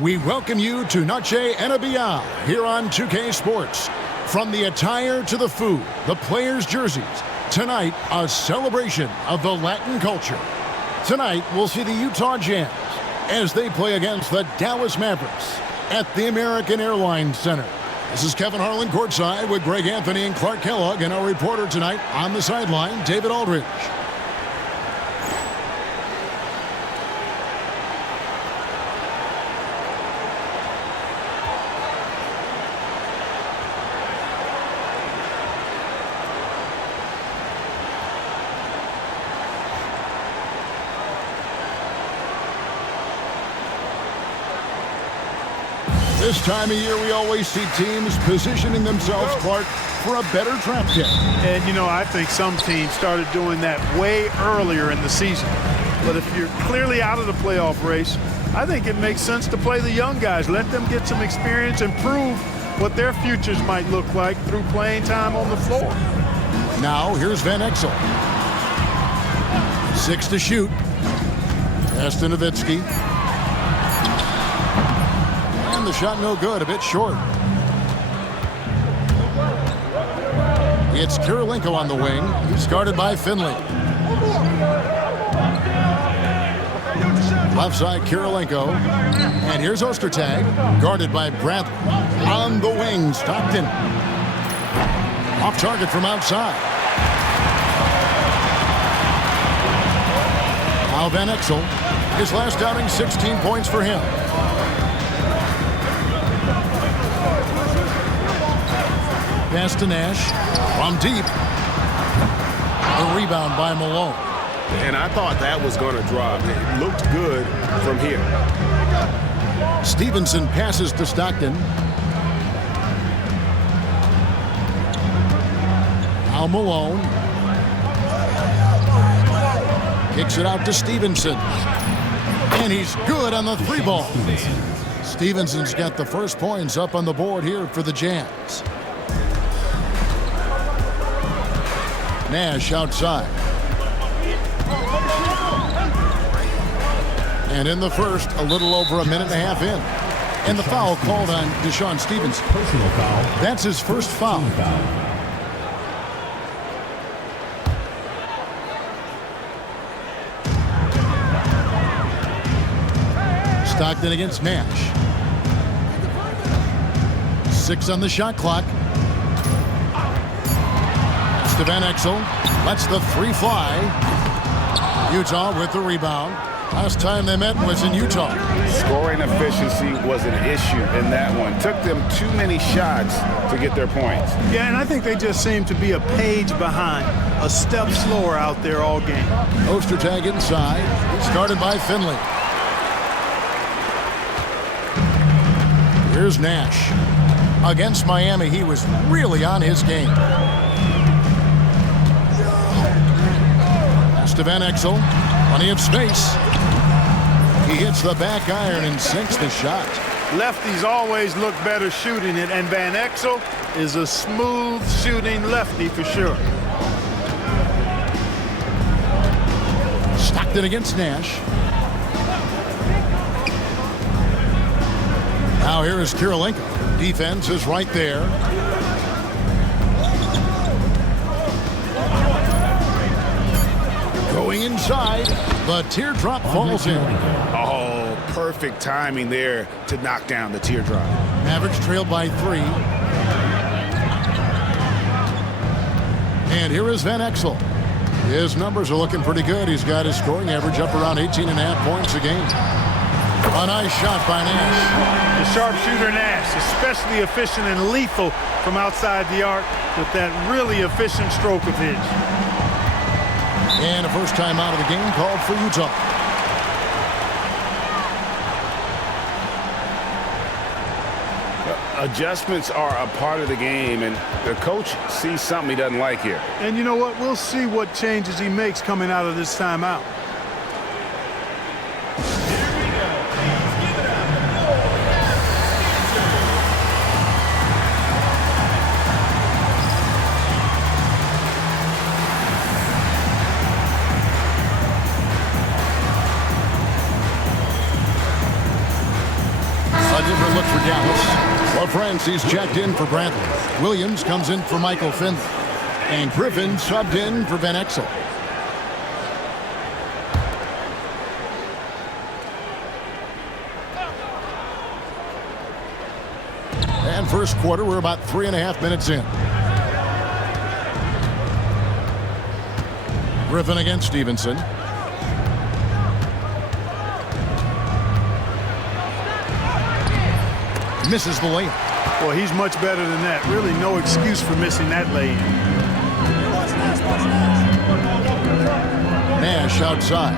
We welcome you to Noche NBA here on 2K Sports. From the attire to the food, the players' jerseys, tonight a celebration of the Latin culture. Tonight we'll see the Utah Jazz as they play against the Dallas Mavericks at the American Airlines Center. This is Kevin Harlan courtside with Greg Anthony and Clark Kellogg, and our reporter tonight on the sideline, David Aldridge. This time of year, we always see teams positioning themselves, Clark, for a better draft pick. And, you know, I think some teams started doing that way earlier in the season. But if you're clearly out of the playoff race, I think it makes sense to play the young guys. Let them get some experience and prove what their futures might look like through playing time on the floor. Now, here's Van Exel. 6 to shoot. Pass to Nowitzki. The shot no good, a bit short. It's Kirilenko on the wing. He's guarded by Finley. Left side, Kirilenko. And here's Ostertag, guarded by Bradley. On the wing, Stockton. Off target from outside. Now Van Exel. His last outing, 16 points for him. Pass to Nash from deep. The rebound by Malone. And I thought that was going to drop. It looked good from here. Stevenson passes to Stockton. Now Malone. Kicks it out to Stevenson. And he's good on the three ball. Stevenson's got the first points up on the board here for the Jazz. Nash outside. And in the first, a little over a minute and a half in. And the foul called on Deshaun Stevenson. Personal foul. That's his first foul. Stockton against Nash. 6 on the shot clock. To Van Exel, lets the three fly. Utah with the rebound. Last time they met was in Utah. Scoring efficiency was an issue in that one. Took them too many shots to get their points. Yeah, and I think they just seem to be a page behind, a step slower out there all game. Ostertag inside. Started by Finley. Here's Nash. Against Miami, he was really on his game. To Van Exel, plenty of space. He hits the back iron and sinks the shot. Lefties always look better shooting it, and Van Exel is a smooth shooting lefty for sure. Stockton against Nash. Now here is Kirilenko. Defense is right there. Going inside, the teardrop falls in. Oh, perfect timing there to knock down the teardrop. Mavericks trailed by 3. And here is Van Exel. His numbers are looking pretty good. He's got his scoring average up around 18.5 points a game. A nice shot by Nash. The sharpshooter Nash, especially efficient and lethal from outside the arc with that really efficient stroke of his. And a first time out of the game called for Utah. Adjustments are a part of the game, and the coach sees something he doesn't like here. And you know what? We'll see what changes he makes coming out of this timeout. look for Dallas. Well, friends, he's checked in for Bradley. Williams comes in for Michael Finley. And Griffin subbed in for Van Exel. And first quarter, we're about 3.5 minutes in. Griffin against Stevenson. Misses the layup. Well, he's much better than that. Really no excuse for missing that lay-in. Nash outside.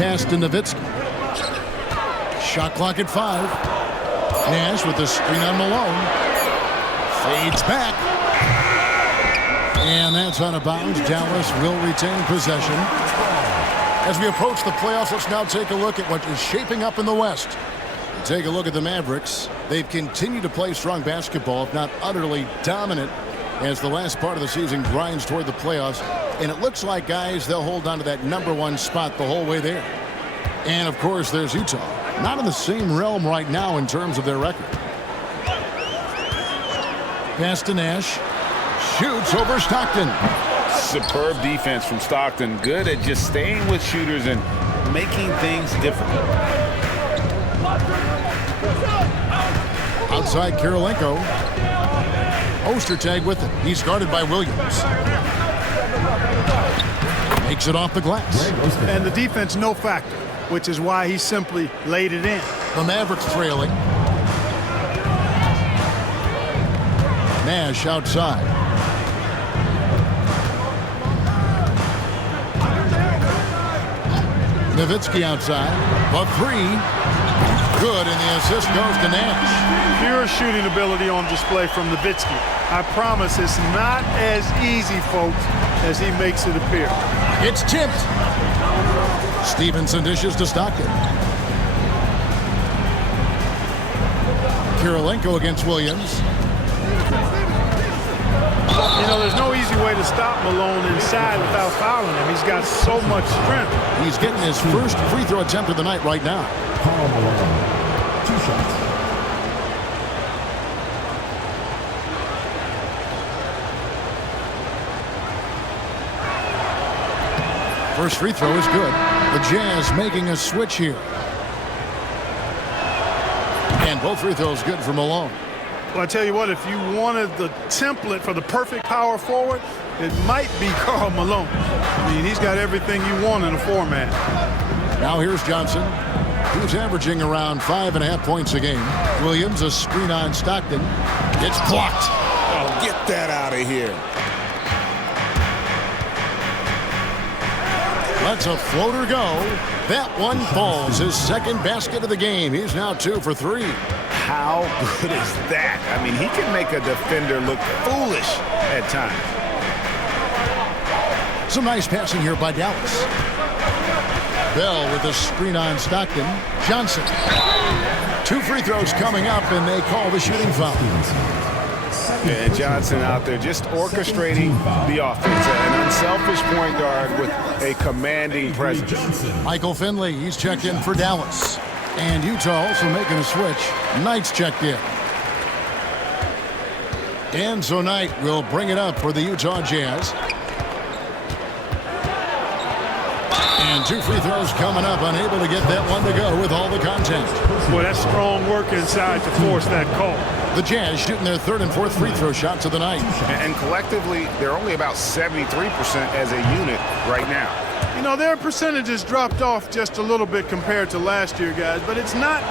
Pass to Nowitzki. Shot clock at 5. Nash with the screen on Malone. Fades back. And that's out of bounds. Dallas will retain possession. As we approach the playoffs, let's now take a look at what is shaping up in the West. Take a look at the Mavericks. They've continued to play strong basketball, if not utterly dominant, as the last part of the season grinds toward the playoffs. And it looks like, guys, they'll hold on to that #1 spot the whole way there. And, of course, there's Utah. Not in the same realm right now in terms of their record. Pass to Nash. Shoots over Stockton. Superb defense from Stockton. Good at just staying with shooters and making things difficult. Outside Kirilenko. Ostertag with it. He's guarded by Williams. Makes it off the glass. And the defense no factor, which is why he simply laid it in. The Mavericks trailing. Nash outside. Nowitzki outside. The 3. Good, and the assist goes to Nash. Pure shooting ability on display from Nowitzki. I promise it's not as easy, folks, as he makes it appear. It's tipped. Stevenson dishes to Stockton. Kirilenko against Williams. You know, there's no easy way to stop Malone inside without fouling him. He's got so much strength. He's getting his first free throw attempt of the night right now. Karl Malone, 2 shots. First free throw is good. The Jazz making a switch here. And both free throws good for Malone. Well, I tell you what, if you wanted the template for the perfect power forward, it might be Karl Malone. I mean, he's got everything you want in a 4-man. Now here's Johnson, who's averaging around 5.5 points a game. Williams, a screen on Stockton. It's blocked. Oh, get that out of here. Lets a floater go. That one falls. His second basket of the game. He's now 2 for 3. How good is that? I mean, he can make a defender look foolish at times. Some nice passing here by Dallas. Bell with a screen on Stockton. Johnson. 2 free throws coming up, and they call the shooting foul. And Johnson out there just orchestrating the offense. An unselfish point guard with a commanding presence. Michael Finley, he's checked in for Dallas. And Utah also making a switch. Knight's checked in. And so Knight will bring it up for the Utah Jazz. And 2 free throws coming up, unable to get that one to go with all the contact. Boy, that's strong work inside to force that call. The Jazz shooting their 3rd and 4th free throw shots of the night. And collectively, they're only about 73% as a unit right now. You know, their percentages dropped off just a little bit compared to last year, guys, but it's not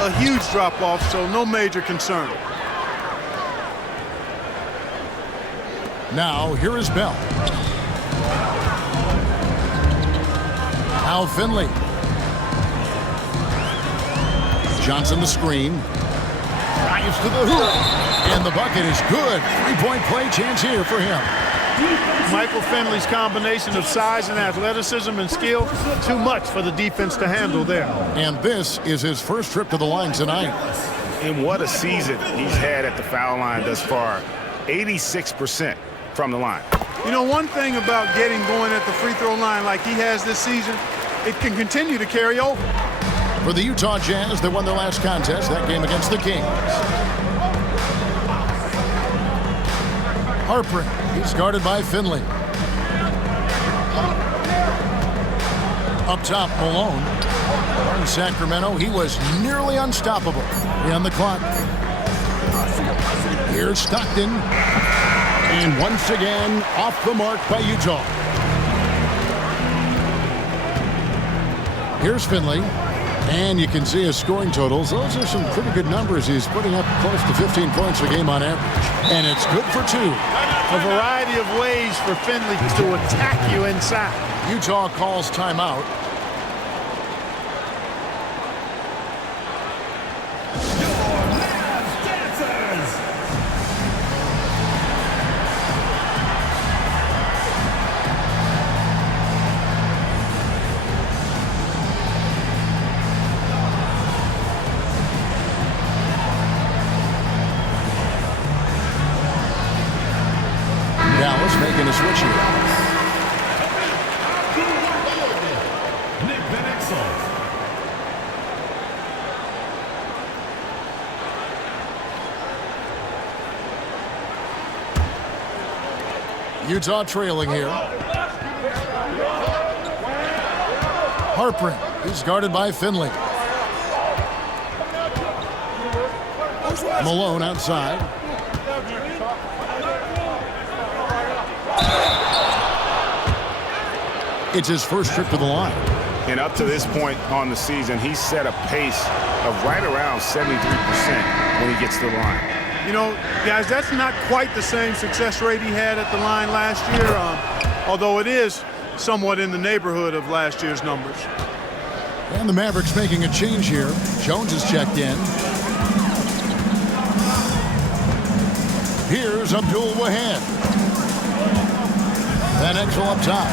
a huge drop-off, so no major concern. Now, here is Bell. Now Finley. Johnson the screen. Drives to the hoop. And the bucket is good. 3-point play chance here for him. Michael Finley's combination of size and athleticism and skill, too much for the defense to handle there. And this is his first trip to the line tonight. And what a season he's had at the foul line thus far. 86% from the line. You know, one thing about getting going at the free throw line like he has this season, it can continue to carry over. For the Utah Jazz, they won their last contest, that game against the Kings. Harper, he's guarded by Finley. Up top, Malone. In Sacramento, he was nearly unstoppable. On the clock. Here's Stockton. And once again, off the mark by Utah. Here's Finley. And you can see his scoring totals. Those are some pretty good numbers. He's putting up close to 15 points a game on average. And it's good for 2. A variety of ways for Finley to attack you inside. Utah calls timeout. Dallas making a switch here. Utah trailing here. Harper, he's guarded by Finley. Malone outside. It's his first trip to the line. And up to this point on the season, he's set a pace of right around 73% when he gets to the line. You know, guys, that's not quite the same success rate he had at the line last year, although it is somewhat in the neighborhood of last year's numbers. And the Mavericks making a change here. Jones is checked in. Here's Abdul Wahab. Van Exel up top.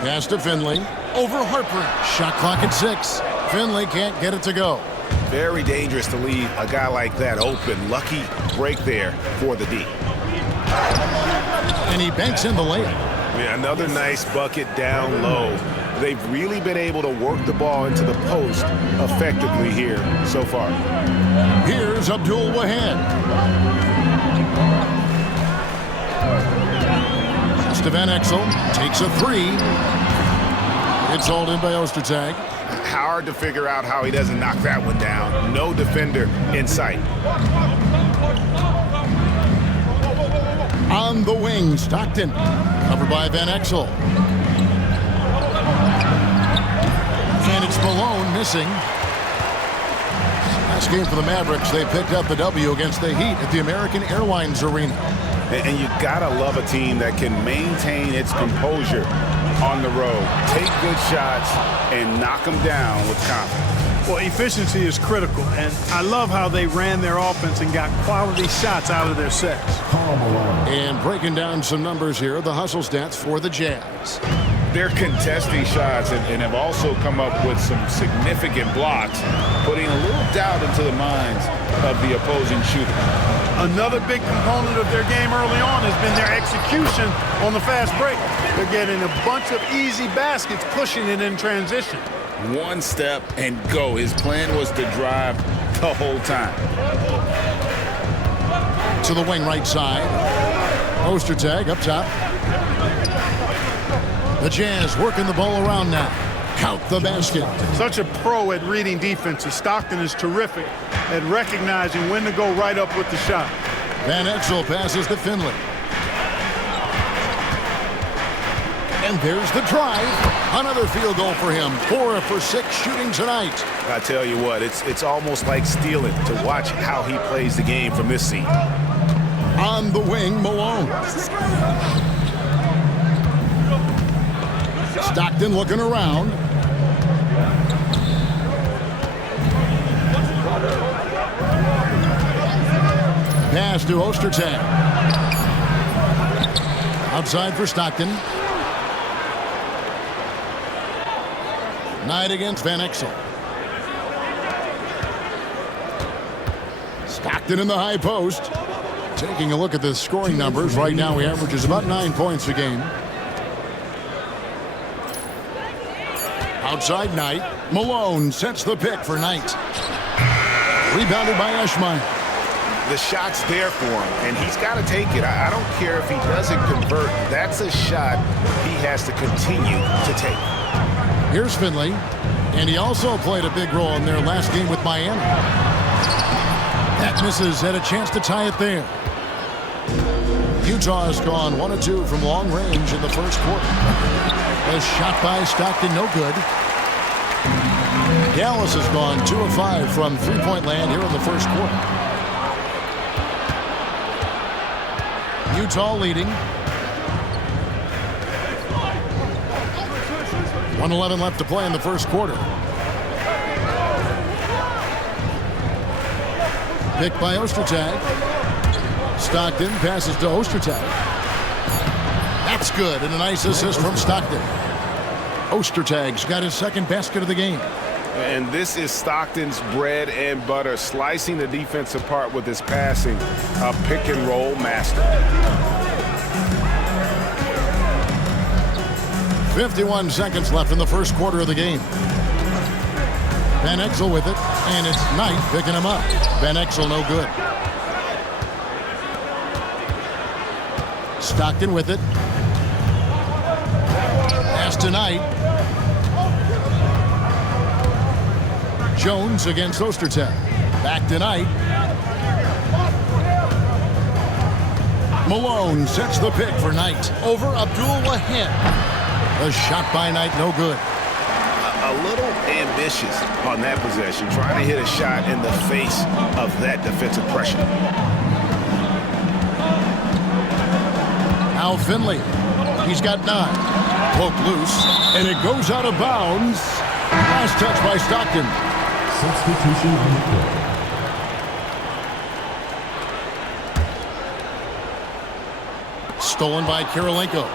Pass to Finley. Over Harper. Shot clock at 6. Finley can't get it to go. Very dangerous to leave a guy like that open. Lucky break there for the D. And he banks in the layup. Yeah, another nice bucket down low. They've really been able to work the ball into the post effectively here so far. Here's Abdul Wahab. Van Exel takes a 3. It's hauled in by Ostertag. Hard to figure out how he doesn't knock that one down. No defender in sight. On the wing, Stockton. Covered by Van Exel. And it's Malone missing. Last game for the Mavericks, they picked up the W against the Heat at the American Airlines Arena. And you gotta love a team that can maintain its composure on the road, take good shots, and knock them down with confidence. Well, efficiency is critical, and I love how they ran their offense and got quality shots out of their sets. And breaking down some numbers here, the hustle stats for the Jazz. They're contesting shots and have also come up with some significant blocks, putting a little doubt into the minds of the opposing shooter. Another big component of their game early on has been their execution on the fast break. They're getting a bunch of easy baskets, pushing it in transition. One step and go. His plan was to drive the whole time. To the wing right side. Ostertag up top. The Jazz working the ball around now. Count the basket. Such a pro at reading defenses. Stockton is terrific at recognizing when to go right up with the shot. Van Exel passes to Finley. And there's the drive. Another field goal for him. 4 for 6 shooting tonight. I tell you what, it's almost like stealing to watch how he plays the game from this seat. On the wing, Malone. Stockton looking around. Pass to Ostertag. Outside for Stockton. Knight against Van Exel. Stockton in the high post. Taking a look at the scoring numbers, right now he averages about 9 points a game. Outside Knight. Malone sets the pick for Knight. Rebounded by Eschmeyer. The shot's there for him, and he's got to take it. I don't care if he doesn't convert. That's a shot he has to continue to take. Here's Finley, and he also played a big role in their last game with Miami. That misses, had a chance to tie it there. Utah has gone 1 of 2 from long range in the first quarter. A shot by Stockton, no good. Dallas has gone 2 of 5 from three-point land here in the first quarter. Utah leading. 1:11 left to play in the first quarter. Picked by Ostertag. Stockton passes to Ostertag. That's good, and a nice assist from Stockton. Ostertag's got his second basket of the game. And this is Stockton's bread and butter, slicing the defense apart with his passing, a pick-and-roll master. 51 seconds left in the first quarter of the game. Van Exel with it, and it's Knight picking him up. Van Exel no good. Stockton with it. Pass to Knight. Jones against Ostertag. Back to Knight. Malone sets the pick for Knight over Abdul Wahid. A shot by Knight, no good. A little ambitious on that possession, trying to hit a shot in the face of that defensive pressure. Now Finley. He's got 9. Poke loose, and it goes out of bounds. Last touch by Stockton. Substitution on the court. Stolen by Kirilenko.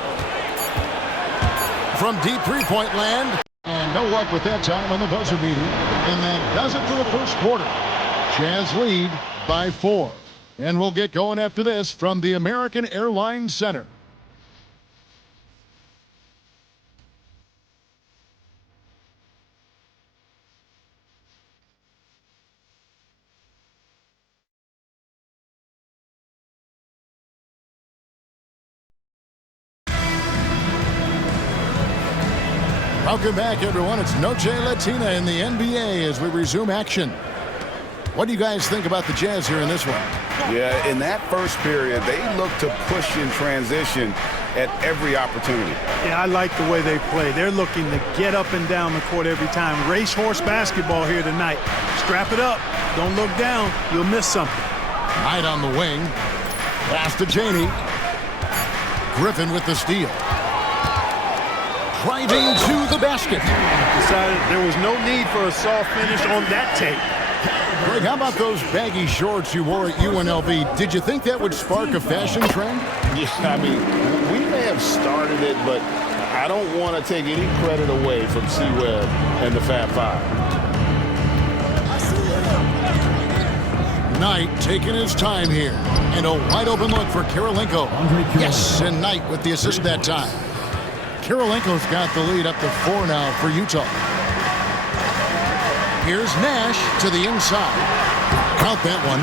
From deep three-point land. And no luck with that time on the buzzer beater. And that does it for the first quarter. Jazz lead by 4. And we'll get going after this from the American Airlines Center. Welcome back, everyone. It's Noche Latina in the NBA as we resume action. What do you guys think about the Jazz here in this one? Yeah, in that first period, they look to push in transition at every opportunity. Yeah, I like the way they play. They're looking to get up and down the court every time. Racehorse basketball here tonight. Strap it up. Don't look down. You'll miss something. Knight on the wing. Pass to Chaney. Griffin with the steal. Driving to the basket. Decided there was no need for a soft finish on that tape. Greg, how about those baggy shorts you wore at UNLV? Did you think that would spark a fashion trend? Yeah, I mean, we may have started it, but I don't want to take any credit away from C-Web and the Fab Five. Knight taking his time here. And a wide open look for Kirilenko. Yes, and Knight with the assist that time. Kirilenko's got the lead up to 4 now for Utah. Here's Nash to the inside. Count that one.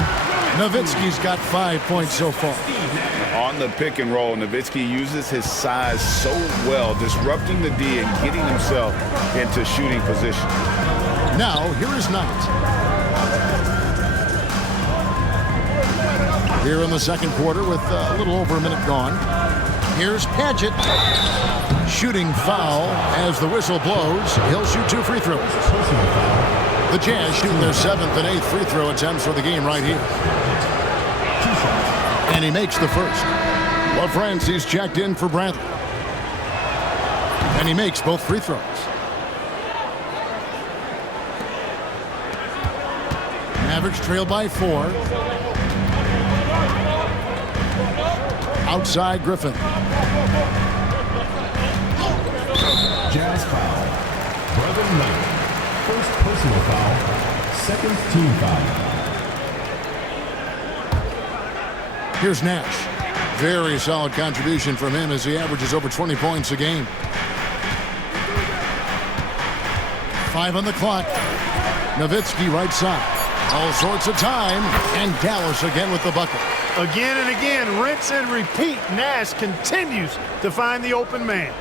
Nowitzki's got 5 points so far. On the pick and roll, Nowitzki uses his size so well, disrupting the D and getting himself into shooting position. Now, here is Knight. Here in the second quarter with a little over a minute gone. Here's Padgett. Shooting foul as the whistle blows. He'll shoot 2 free throws. The Jazz shooting their 7th and 8th free throw attempts for the game right here. And he makes the first. LaFrancie's checked in for Bradley. And he makes both free throws. Mavericks trail by 4. Outside Griffin. Jazz foul. Brevin Knight. First personal foul. Second team foul. Here's Nash. Very solid contribution from him as he averages over 20 points a game. 5 on the clock. Nowitzki right side. All sorts of time. And Dallas again with the bucket. Again and again, rinse and repeat. Nash continues to find the open man.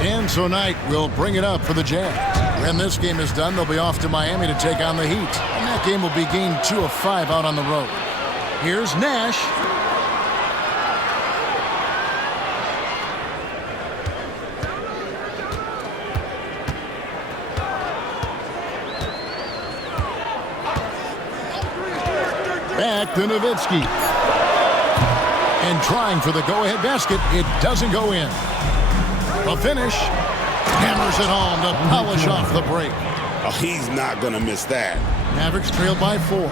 And so Knight will bring it up for the Jazz. When this game is done, they'll be off to Miami to take on the Heat. And that game will be game 2 of 5 out on the road. Here's Nash. Back to Nowitzki. And trying for the go-ahead basket. It doesn't go in. The finish. Hammers it home to polish off the break. Oh, he's not going to miss that. Mavericks trailed by 4.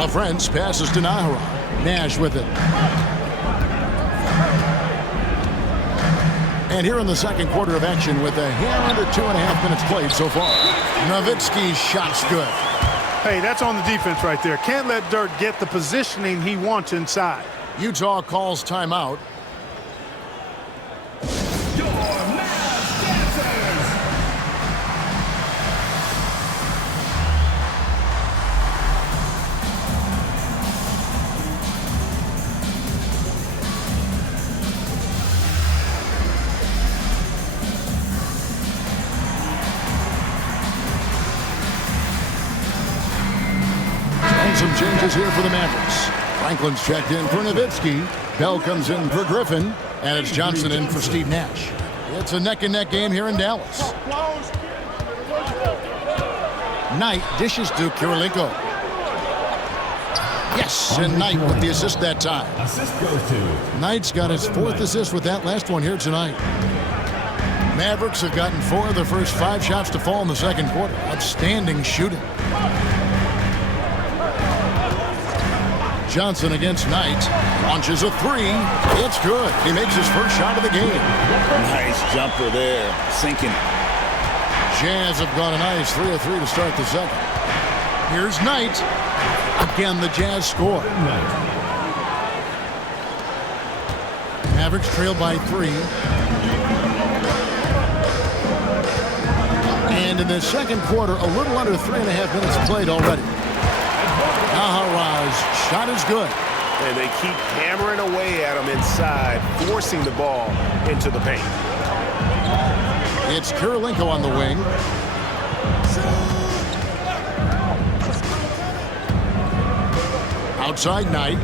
LaFrance passes to Nahara. Nash with it. And here in the second quarter of action with a hair under 2.5 minutes played so far. Nowitzki's shot's good. Hey, that's on the defense right there. Can't let Dirk get the positioning he wants inside. Utah calls timeout. Some changes here for the Mavericks. Franklin's checked in for Nowitzki. Bell comes in for Griffin. And it's Johnson in for Steve Nash. It's a neck-and-neck game here in Dallas. Knight dishes to Kirilenko. Yes, and Knight with the assist that time. Assist goes to Knight's got his 4th assist with that last one here tonight. Mavericks have gotten 4 of their first 5 shots to fall in the second quarter. Outstanding shooting. Johnson against Knight. Launches a 3. It's good. He makes his first shot of the game. Nice jumper there. Sinking. Jazz have got a nice 3 of 3 to start the second. Here's Knight. Again, the Jazz score. Mavericks trail by 3. And in the second quarter, a little under 3.5 minutes played already. Nahara's shot is good. And they keep hammering away at him inside, forcing the ball into the paint. It's Kirilenko on the wing. Outside Knight.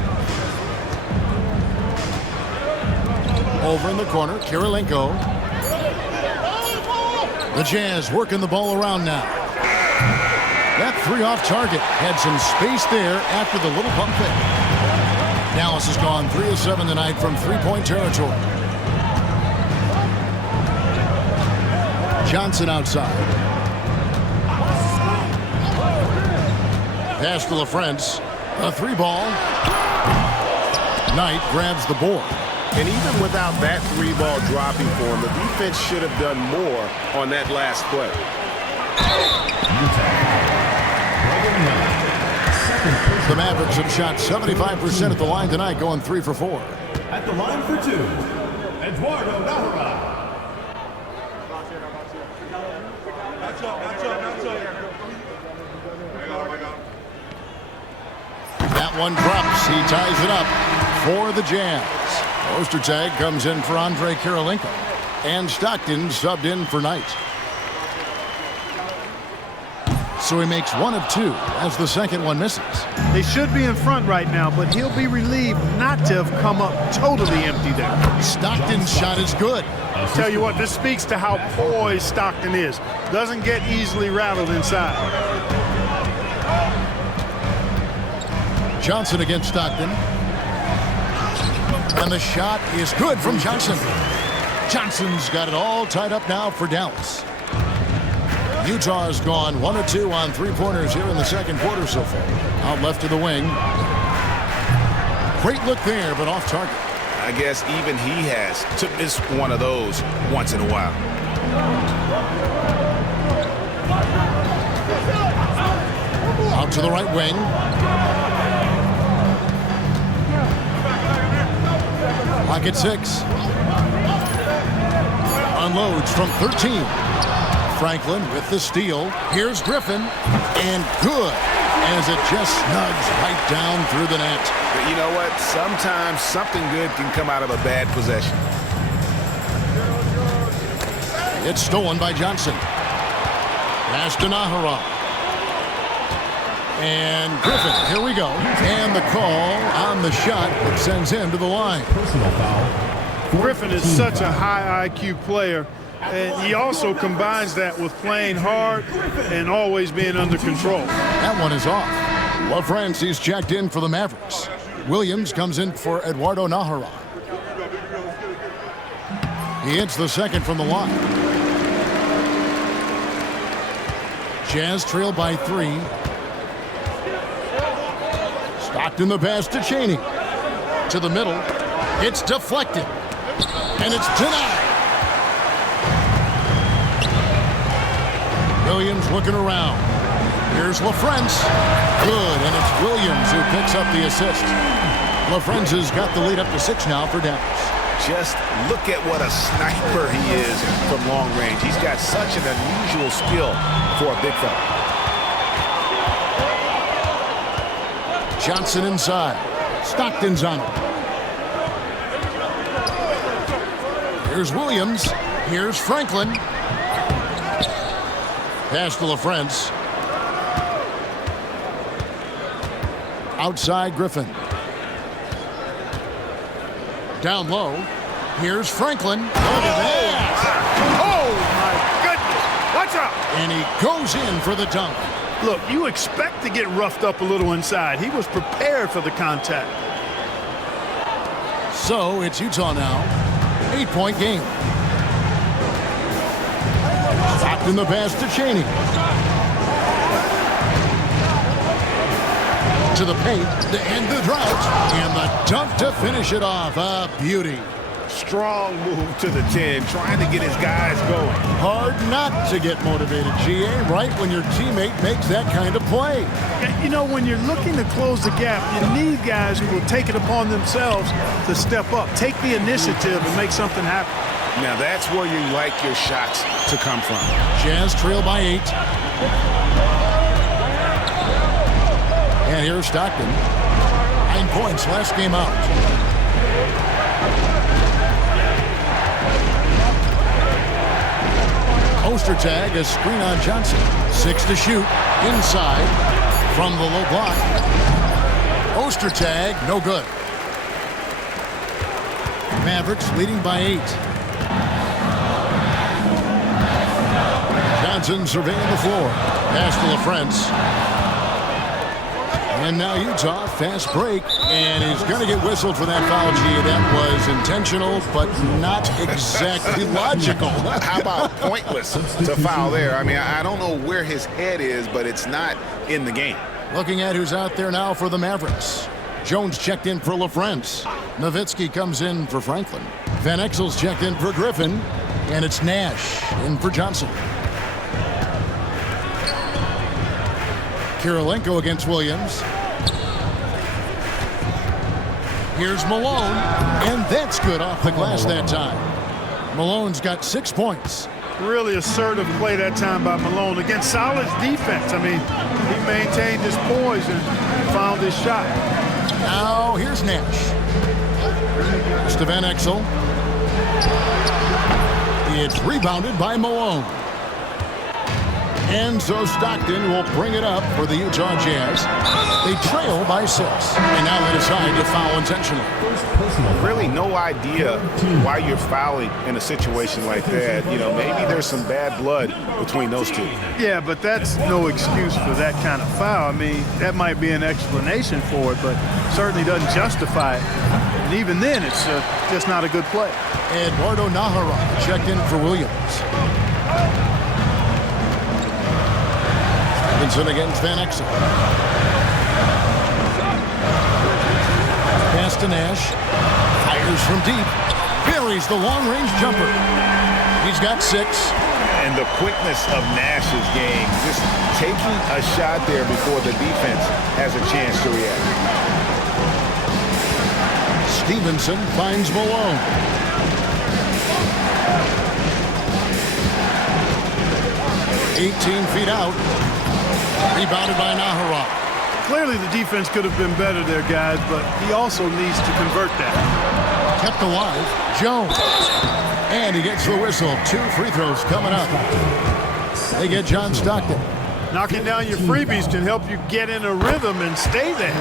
Over in the corner, Kirilenko. The Jazz working the ball around now. That 3 off target had some space there after the little pump fake. Dallas has gone 3 of 7 tonight from 3-point territory. Johnson outside. Pass to LaFrance. A 3-ball. Knight grabs the board. And even without that 3-ball dropping for him, the defense should have done more on that last play. The Mavericks have shot 75% at the line tonight, going 3 for 4. At the line for 2, Eduardo Nahara. That one drops. He ties it up for the Jazz. Ostertag comes in for Andre Kirilenko. And Stockton subbed in for Knight. So he makes 1 of 2 as the second one misses. They should be in front right now, but he'll be relieved not to have come up totally empty there. Stockton's shot is good. Tell you what, this speaks to how poised Stockton is. Doesn't get easily rattled inside. Johnson against Stockton. And the shot is good from Johnson. Johnson's got it all tied up now for Dallas. Utah's gone 1 of 2 on 3-pointers here in the second quarter so far. Out left to the wing. Great look there, but off target. I guess even he has to miss one of those once in a while. Out to the right wing. Clock at 6. Unloads from 13. Franklin with the steal. Here's Griffin. And good, as it just snugs right down through the net. But you know what? Sometimes something good can come out of a bad possession. It's stolen by Johnson. Pass to Nahara. And Griffin, here we go. And the call on the shot that sends him to the line. Personal foul. Griffin is such a high IQ player, and he also combines that with playing hard and always being under control. That one is off. LaFrancie's checked in for the Mavericks. Williams comes in for Eduardo Nahara. He hits the second from the line. Jazz trail by 3. Stockton the pass to Chaney. To the middle. It's deflected. And it's denied. Williams looking around. Here's LaFrance. Good, and it's Williams who picks up the assist. LaFrance has got the lead up to 6 now for Dallas. Just look at what a sniper he is from long range. He's got such an unusual skill for a big fella. Johnson inside. Stockton's on him. Here's Williams. Here's Franklin. Pass to LaFrance. Outside Griffin. Down low. Here's Franklin. Look at that. Oh, my goodness. Watch out. And he goes in for the dunk. Look, you expect to get roughed up a little inside. He was prepared for the contact. So it's Utah now. 8-point game. Stockton the pass to Chaney. To the paint to end the drought. And the dunk to finish it off. A beauty. Strong move to the 10, trying to get his guys going. Hard not to get motivated, GA, right when your teammate makes that kind of play. You know, when you're looking to close the gap, you need guys who will take it upon themselves to step up, take the initiative, and make something happen. Now that's where you like your shots to come from. Jazz trail by 8. And here's Stockton. 9 points last game out. Ostertag, a screen on Johnson. 6 to shoot. Inside from the low block. Ostertag, no good. Mavericks leading by 8. Johnson surveying the floor. Pass to LaFrance. And now Utah, fast break, and he's going to get whistled for that foul, G. That was intentional, but not exactly logical. How about pointless to foul there? I mean, I don't know where his head is, but it's not in the game. Looking at who's out there now for the Mavericks. Jones checked in for LaFrance. Nowitzki comes in for Franklin. Van Exel's checked in for Griffin, and it's Nash in for Johnson. Kirilenko against Williams. Here's Malone, and that's good off the glass that time. Malone's got 6 points. Really assertive play that time by Malone against solid defense. I mean, he maintained his poise and found his shot. Now here's Nash. To Van Exel. It's rebounded by Malone. And so Stockton will bring it up for the Utah Jazz. They trail by 6. And now they decide to foul intentionally. Really no idea why you're fouling in a situation like that. You know, maybe there's some bad blood between those two. Yeah, but that's no excuse for that kind of foul. I mean, that might be an explanation for it, but certainly doesn't justify it. And even then, it's just not a good play. Eduardo Nahara checked in for Williams. Stevenson against Van Exel. Pass to Nash. Fires from deep. Buries the long-range jumper. He's got 6. And the quickness of Nash's game, just taking a shot there before the defense has a chance to react. Stevenson finds Malone. "18 feet out." Rebounded by Nahara. Clearly the defense could have been better there, guys, but he also needs to convert that. Kept alive. Jones. And he gets the whistle. 2 free throws coming up. They get John Stockton. Knocking down your freebies can help you get in a rhythm and stay there.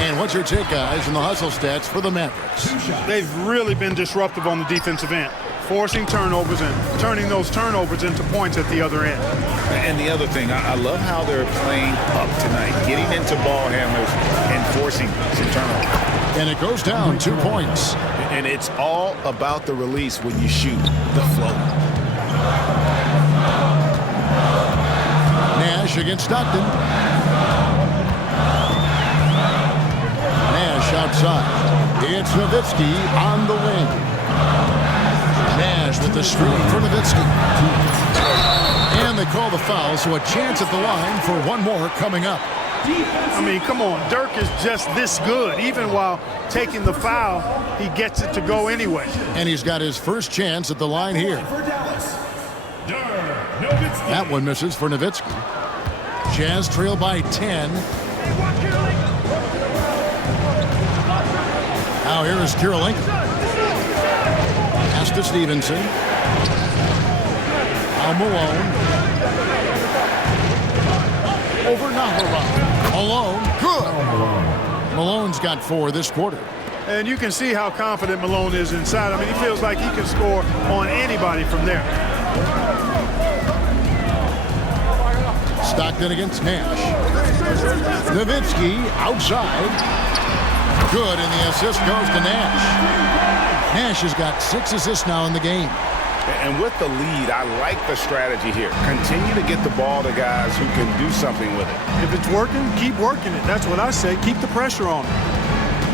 And what's your take, guys, in the hustle stats for the Mavericks? They've really been disruptive on the defensive end, forcing turnovers and turning those turnovers into points at the other end. And the other thing, I love how they're playing up tonight, getting into ball handlers and forcing some turnovers. And it goes down 2 points. And it's all about the release when you shoot the float. Nash against Stockton. Nash outside. It's Nowitzki on the wing. Nash with the screen for Nowitzki. And they call the foul, so a chance at the line for one more coming up. I mean, come on, Dirk is just this good. Even while taking the foul, he gets it to go anyway. And he's got his first chance at the line here. For Dallas, Nowitzki. That one misses for Nowitzki. Jazz trail by 10. Now here is Kirilenko. Pass to Stevenson. Now Malone. Over Nahara. Malone, good. Malone's got 4 this quarter. And you can see how confident Malone is inside. I mean, he feels like he can score on anybody from there. Stockton against Nash. Nowitzki outside. Good, and the assist goes to Nash. Nash has got 6 assists now in the game. And with the lead, I like the strategy here. Continue to get the ball to guys who can do something with it. If it's working, keep working it. That's what I say. Keep the pressure on him.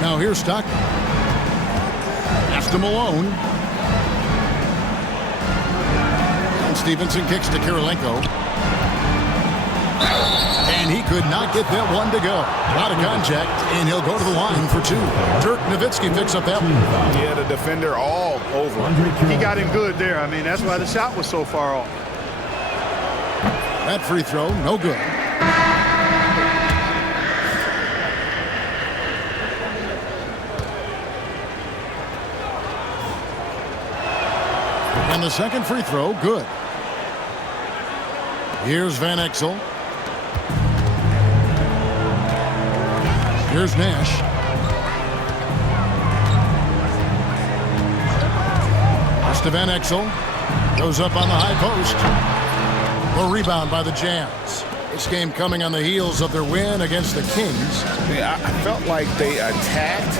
Now here's Stockton. Pass to Malone. And Stevenson kicks to Kirilenko. And he could not get that one to go. A lot of contact, and he'll go to the line for 2. Dirk Nowitzki picks up that one. Yeah, the defender all over him. He got him good there. I mean, that's why the shot was so far off. That free throw, no good. And the second free throw, good. Here's Van Exel. Here's Nash. Pass to Van Exel. Goes up on the high post. The rebound by the Jazz. This game coming on the heels of their win against the Kings. Yeah, I felt like they attacked,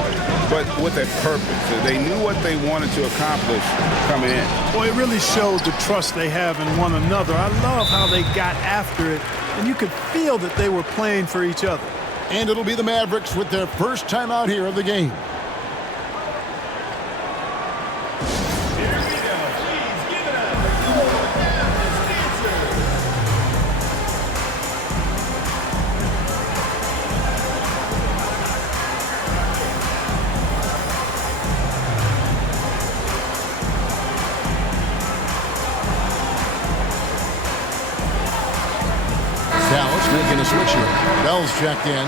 but with a purpose. They knew what they wanted to accomplish coming in. Well, it really showed the trust they have in one another. I love how they got after it, and you could feel that they were playing for each other. And it'll be the Mavericks with their first time out here of the game. Here we go. Please give it up. Dallas making a switch here. Bell's checked in.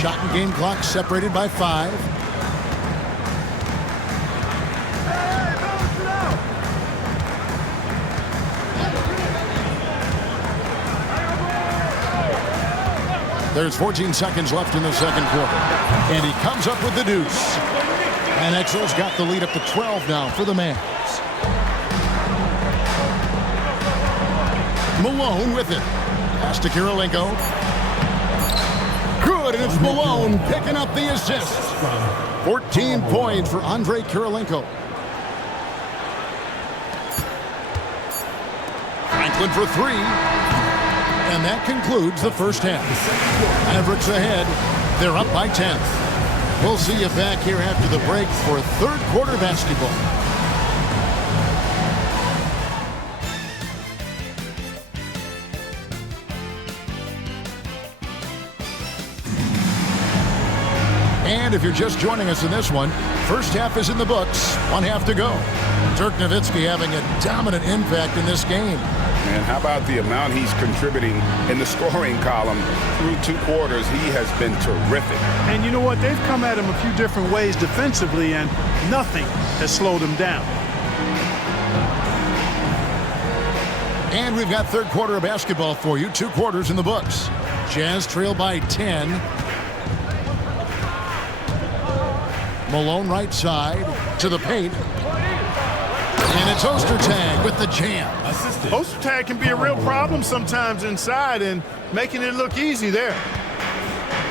Shot and game clock separated by 5. There's 14 seconds left in the second quarter. And he comes up with the deuce. And Exel's got the lead up to 12 now for the Mavs. Malone with it. Pass to Kirilenko. Good, and it's Malone picking up the assist. 14 points for Andre Kirilenko. Franklin for 3. And that concludes the first half. Mavericks ahead. They're up by 10. We'll see you back here after the break for third quarter basketball. And if you're just joining us in this one, first half is in the books, one half to go. Dirk Nowitzki having a dominant impact in this game. And how about the amount he's contributing in the scoring column through 2 quarters? He has been terrific. And you know what? They've come at him a few different ways defensively, and nothing has slowed him down. And we've got third quarter of basketball for you. 2 quarters in the books. Jazz trail by 10. Malone right side to the paint. And it's Ostertag with the jam. Ostertag can be a real problem sometimes inside, and making it look easy there.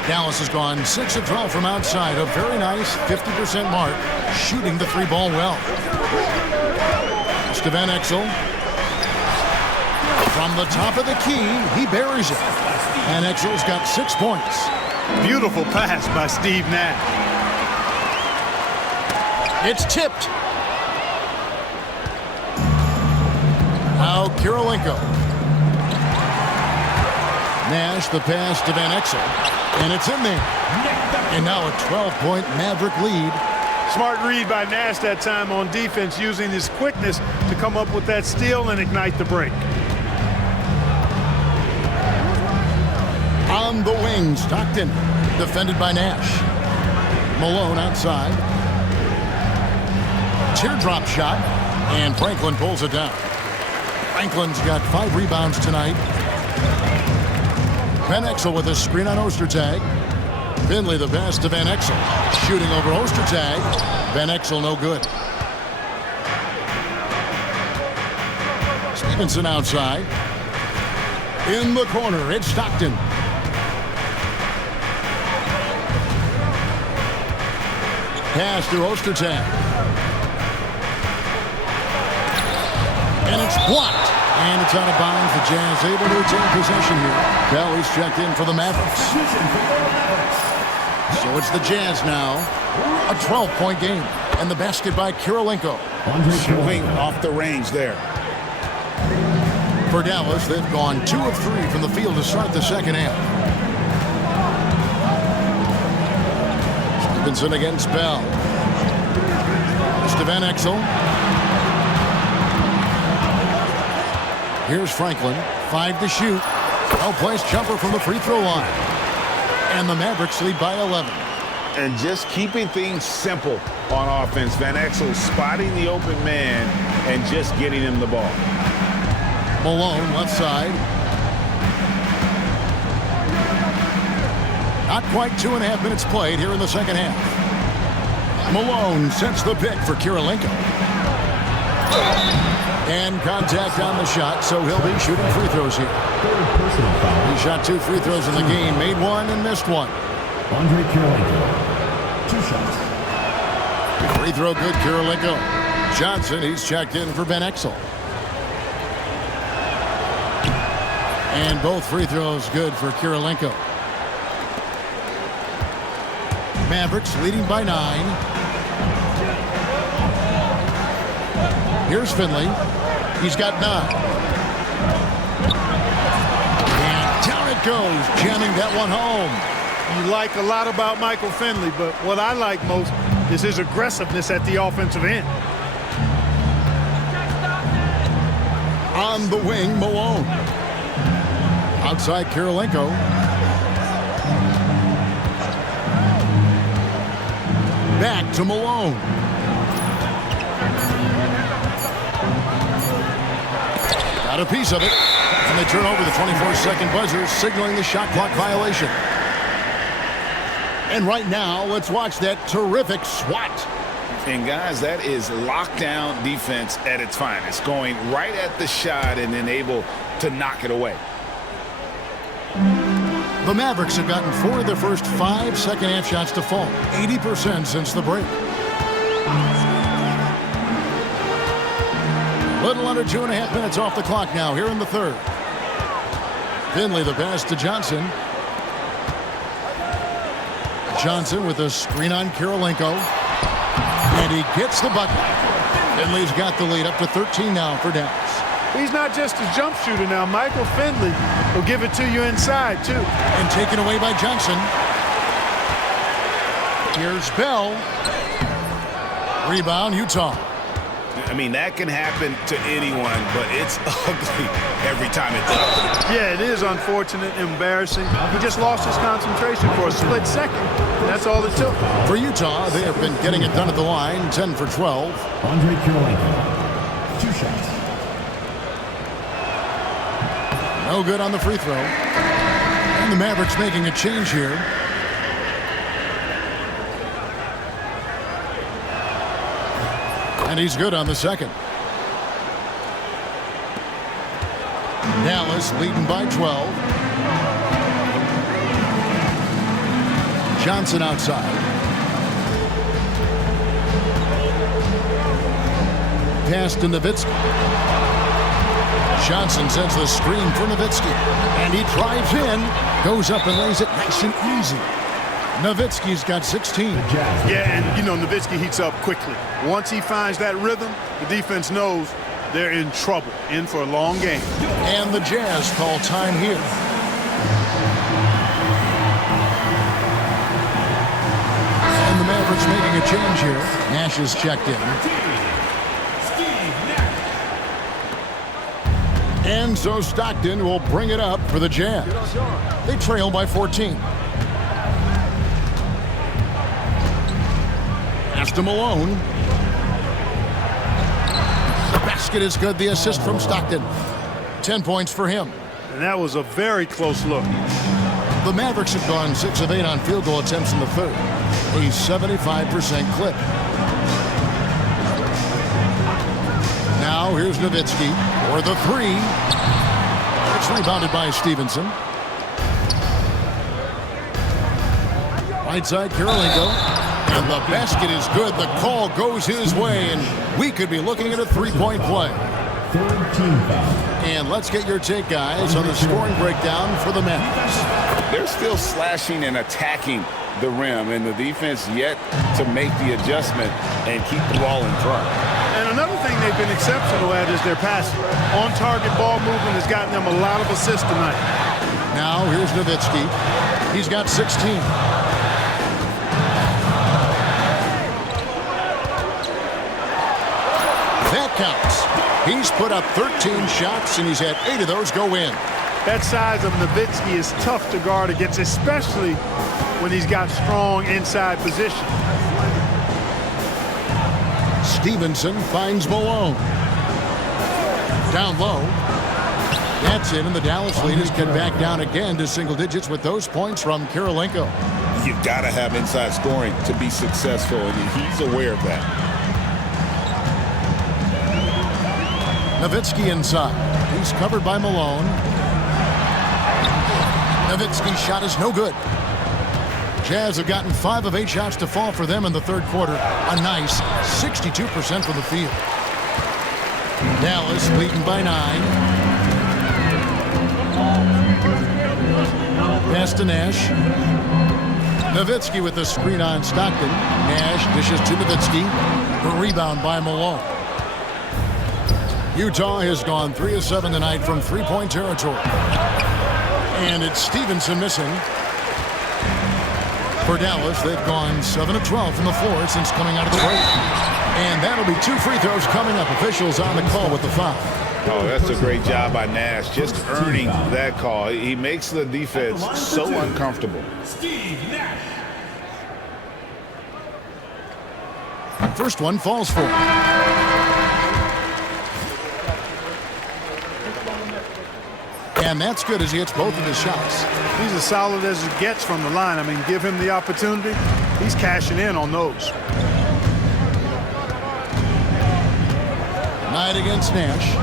Dallas has gone 6 of 12 from outside. A very nice 50% mark. Shooting the 3-ball well. Van Exel. From the top of the key, he buries it. And Exel's got 6 points. Beautiful pass by Steve Nash. It's tipped. Now Kirilenko. Nash the pass to Van Exel. And it's in there. And now a 12-point Maverick lead. Smart read by Nash that time on defense, using his quickness to come up with that steal and ignite the break. On the wing, Stockton, defended by Nash. Malone outside. Teardrop shot, and Franklin pulls it down. Franklin's got 5 rebounds tonight. Van Exel with a screen on Ostertag. Finley the pass to Van Exel. Shooting over Ostertag. Van Exel no good. Stevenson outside. In the corner, it's Stockton. Pass to Ostertag. And it's blocked. And it's out of bounds. The Jazz able to retain possession here. Kelly's checked in for the Mavericks. So it's the Jazz now. A 12-point game. And the basket by Kirilenko. Shooting off the range there. For Dallas, they've gone 2 of 3 from the field to start the second half. Stevenson against Bell. Van Exel. Here's Franklin. 5 to shoot. Well-placed jumper from the free throw line. And the Mavericks lead by 11. And just keeping things simple on offense. Van Exel spotting the open man and just getting him the ball. Malone left side. Not quite 2.5 minutes played here in the second half. Malone sets the pick for Kirilenko. And contact on the shot, so he'll be shooting free throws here. He shot 2 free throws in the game, made 1 and missed 1. Andre Kirilenko, 2 shots. Free throw good, Kirilenko. Johnson, he's checked in for Van Exel. And both free throws good for Kirilenko. Mavericks leading by 9. Here's Finley. He's got 9. And down it goes, jamming that one home. You like a lot about Michael Finley, but what I like most is his aggressiveness at the offensive end. On the wing, Malone. Outside Kirilenko. Back to Malone. Got a piece of it. And they turn over the 24-second buzzer, signaling the shot clock violation. And right now, let's watch that terrific swat. And guys, that is lockdown defense at its finest. Going right at the shot and then able to knock it away. The Mavericks have gotten 4 of their first 5 second-half shots to fall. 80% since the break. Little under 2.5 minutes off the clock now here in the third. Finley the pass to Johnson. Johnson with a screen on Kirilenko. And he gets the bucket. Finley's got the lead up to 13 now for Dallas. He's not just a jump shooter now. Michael Finley will give it to you inside, too. And taken away by Johnson. Here's Bell. Rebound, Utah. I mean, that can happen to anyone, but it's ugly every time it does. Yeah, it is unfortunate, embarrassing. He just lost his concentration for a split second. That's all it took. For Utah, they have been getting it done at the line, 10 for 12. Andre Kirilenko, 2 shots. No good on the free throw. And the Mavericks making a change here. And he's good on the second. Dallas leading by 12. Johnson outside. Pass to Nowitzki. Johnson sends the screen for Nowitzki. And he drives in. Goes up and lays it nice and easy. Nowitzki's got 16. Yeah, and you know, Nowitzki heats up quickly. Once he finds that rhythm, the defense knows they're in trouble, in for a long game. And the Jazz call time here. And the Mavericks making a change here. Nash is checked in. And so Stockton will bring it up for the Jazz. They trail by 14. To Malone. The basket is good. The assist from Stockton. 10 points for him. And that was a very close look. The Mavericks have gone 6 of 8 on field goal attempts in the third. A 75% clip. Now here's Nowitzki for the three. It's rebounded by Stevenson. Right side, Kirilenko. And the basket is good. The call goes his way, and we could be looking at a three-point play. And let's get your take, guys, on the scoring breakdown for the Mavericks. They're still slashing and attacking the rim, and the defense yet to make the adjustment and keep the ball in front. And another thing they've been exceptional at is their passing. On-target ball movement has gotten them a lot of assists tonight. Now here's Nowitzki. He's got 16. That counts. He's put up 13 shots, and he's had 8 of those go in. That size of Nowitzki is tough to guard against, especially when he's got strong inside position. Stevenson finds Malone. Down low. That's it, and the Dallas lead is cut back down again to single digits with those points from Kirilenko. You've got to have inside scoring to be successful, and he's aware of that. Nowitzki inside. He's covered by Malone. Nowitzki's shot is no good. Jazz have gotten 5 of 8 shots to fall for them in the third quarter. A nice 62% from the field. Dallas leading by 9. Pass to Nash. Nowitzki with the screen on Stockton. Nash dishes to Nowitzki. The rebound by Malone. Utah has gone 3 of 7 tonight from three-point territory. And it's Stevenson missing. For Dallas, they've gone 7 of 12 from the floor since coming out of the break. And that'll be 2 free throws coming up. Officials on the call with the foul. Oh, that's a great job by Nash, just earning that call. He makes the defense so uncomfortable. First one falls for him. And that's good as he hits both of his shots. He's as solid as it gets from the line. I mean, give him the opportunity. He's cashing in on those. Knight against Nash.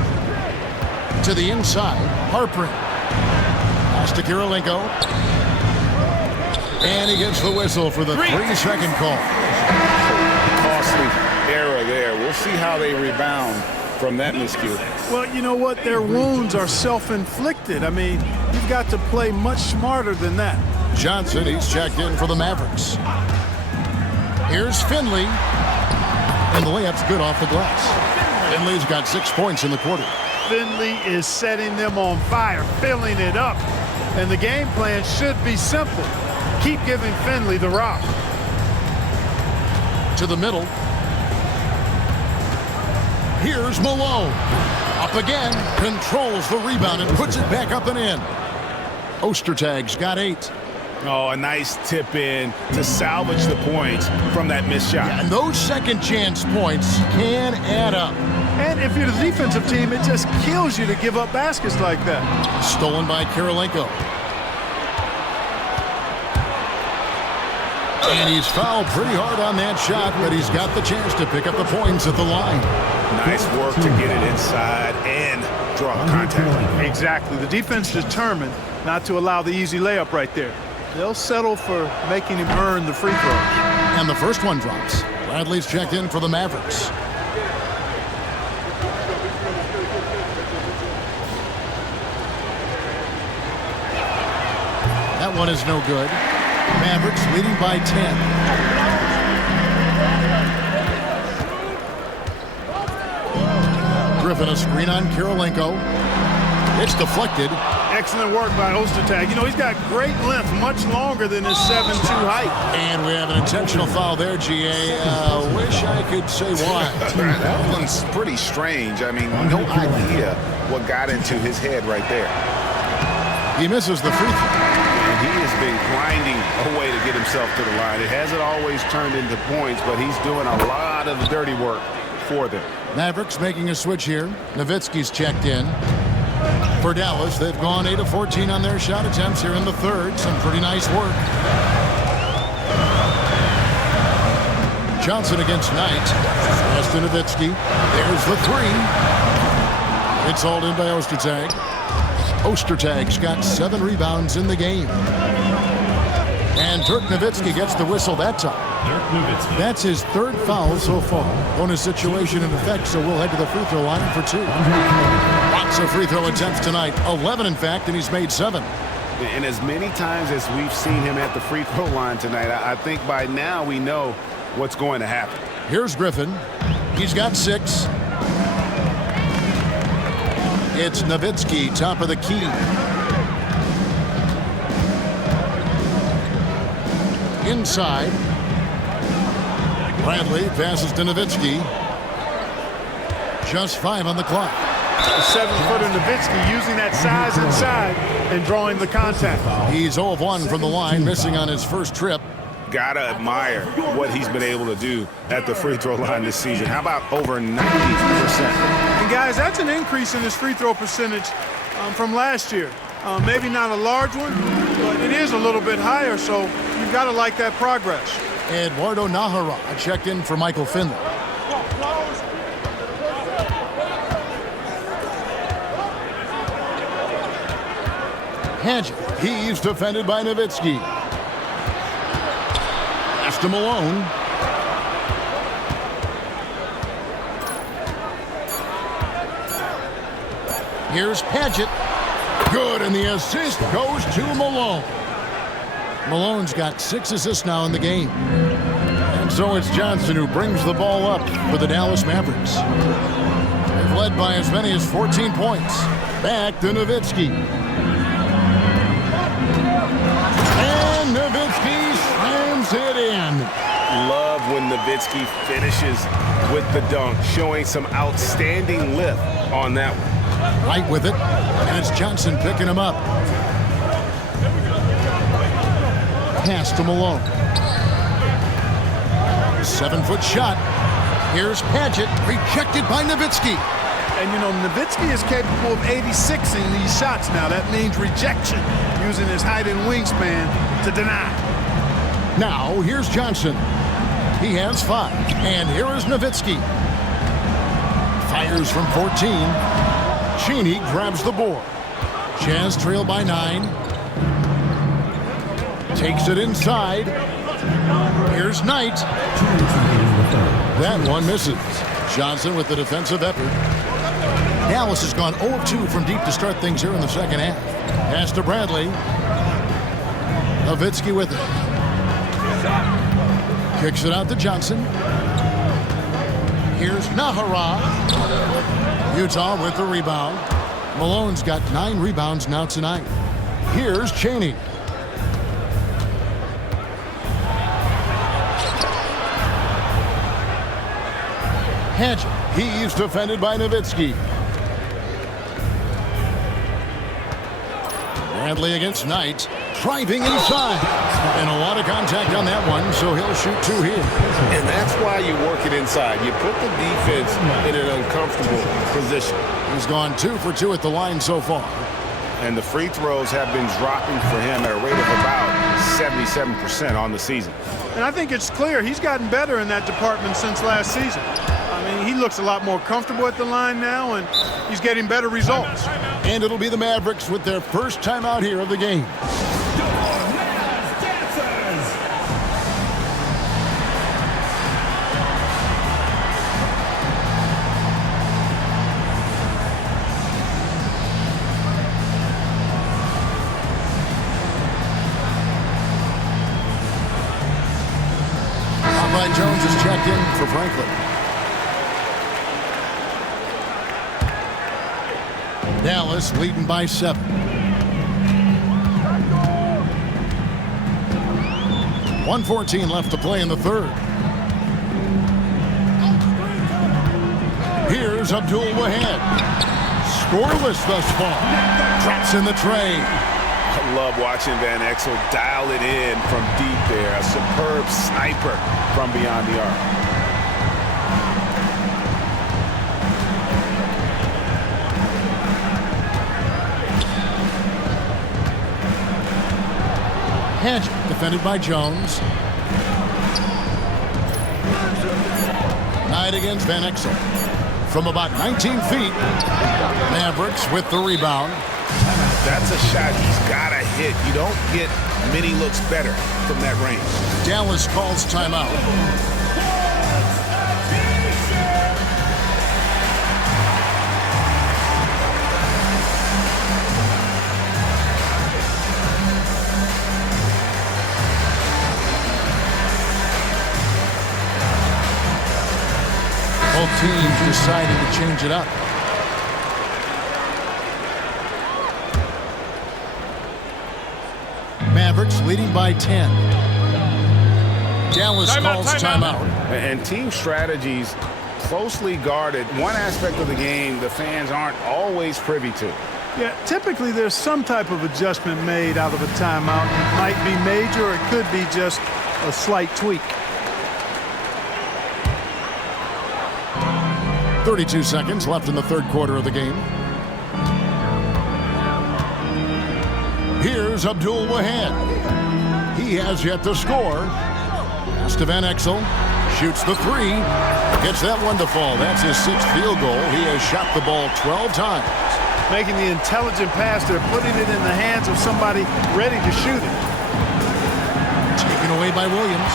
To the inside. Harper. Pass to Kirilenko. And he gets the whistle for the 3-second call. Costly error there. We'll see how they rebound from that miscue. Well, you know what? Their wounds are self-inflicted. I mean, you've got to play much smarter than that. Johnson, he's checked in for the Mavericks. Here's Finley. And the layup's good off the glass. Finley's got 6 points in the quarter. Finley is setting them on fire, filling it up. And the game plan should be simple. Keep giving Finley the rock. To the middle. Here's Malone. Up again. Controls the rebound and puts it back up and in. Ostertag's got 8. Oh, a nice tip in to salvage the points from that missed shot. And those second chance points can add up. And if you're the defensive team, it just kills you to give up baskets like that. Stolen by Kirilenko. And he's fouled pretty hard on that shot, but he's got the chance to pick up the points at the line. Nice work to get it inside and draw contact. Exactly. The defense determined not to allow the easy layup right there. They'll settle for making him earn the free throws. And the first one drops. Bradley's checked in for the Mavericks. That one is no good. Mavericks leading by 10. Griffin a screen on Kirilenko. It's deflected. Excellent work by Ostertag. You know, he's got great length, much longer than his 7'2" height. And we have an intentional foul there, GA. Wish I could say why. That one's pretty strange. I mean, no idea what got into his head right there. He misses the free throw. And he has been grinding away to get himself to the line. It hasn't always turned into points, but he's doing a lot of the dirty work for them. Mavericks making a switch here. Nowitzki's checked in. For Dallas, they've gone 8 of 14 on their shot attempts here in the third. Some pretty nice work. Johnson against Knight. Pass to Nowitzki. There's the 3. It's hauled in by Ostertag. Ostertag's got 7 rebounds in the game. And Dirk Nowitzki gets the whistle that time. That's his 3rd foul so far. Bonus situation in effect, so we'll head to the free throw line for 2. Lots of free throw attempts tonight. 11, in fact, and he's made 7. And as many times as we've seen him at the free throw line tonight, I think by now we know what's going to happen. Here's Griffin. He's got 6. It's Nowitzki, top of the key. Inside. Bradley passes to Nowitzki. Just 5 on the clock. The 7-footer Nowitzki using that size inside and drawing the contact. He's 0 of 1 from the line, missing on his first trip. Gotta admire what he's been able to do at the free throw line this season. How about over 90%? And guys, that's an increase in his free throw percentage from last year. Maybe not a large one, but it is a little bit higher, so you've got to like that progress. Eduardo Nahara checked in for Michael Finley. Hadget, he's defended by Nowitzki. Pass to Malone. Here's Padgett. Good, and the assist goes to Malone. Malone's got 6 assists now in the game. And so it's Johnson who brings the ball up for the Dallas Mavericks. They've led by as many as 14 points. Back to Nowitzki. And Nowitzki slams it in. Love when Nowitzki finishes with the dunk, showing some outstanding lift on that one. Right with it, and it's Johnson picking him up. Pass to Malone. 7-foot shot. Here's Padgett, rejected by Nowitzki. And you know, Nowitzki is capable of 86ing these shots now. That means rejection, using his height and wingspan to deny. Now, here's Johnson. He has 5, and here is Nowitzki. Fires from 14. Cheney grabs the board. Jazz trail by 9. Takes it inside. Here's Knight. That one misses. Johnson with the defensive effort. Dallas has gone 0 of 2 from deep to start things here in the second half. Pass to Bradley. Nowitzki with it. Kicks it out to Johnson. Here's Nahara. Utah with the rebound. Malone's got 9 rebounds now tonight. Here's Cheney. Hedge. He's defended by Nowitzki. Bradley against Knight. Driving inside. And a lot of contact on that one, so he'll shoot two here. And that's why you work it inside. You put the defense in an uncomfortable position. He's gone 2 for 2 at the line so far. And the free throws have been dropping for him at a rate of about 77% on the season. And I think it's clear he's gotten better in that department since last season. I mean, he looks a lot more comfortable at the line now, and he's getting better results. And it'll be the Mavericks with their first timeout here of the game. Jones is checked in for Franklin. Dallas leading by 7. .114 left to play in the third. Here's Abdul Wahad. Scoreless thus far. Drops in the tray. I love watching Van Exel dial it in from deep there. A superb sniper from beyond the arc. Hedge defended by Jones. Knight against Van Exel. From about 19 feet, Mavericks with the rebound. That's a shot he's got to hit. You don't get many looks better from that range. Dallas calls timeout. Both teams deciding to change it up. Mavericks leading by 10. Dallas calls timeout. And team strategies closely guarded. One aspect of the game the fans aren't always privy to. Yeah, typically there's some type of adjustment made out of a timeout. It might be major, or it could be just a slight tweak. 32 seconds left in the third quarter of the game. Here's Abdul Wahad. He has yet to score. Pass to Van Exel. Shoots the three. Gets that one to fall. That's his 6th field goal. He has shot the ball 12 times. Making the intelligent pass there, putting it in the hands of somebody ready to shoot it. Taken away by Williams.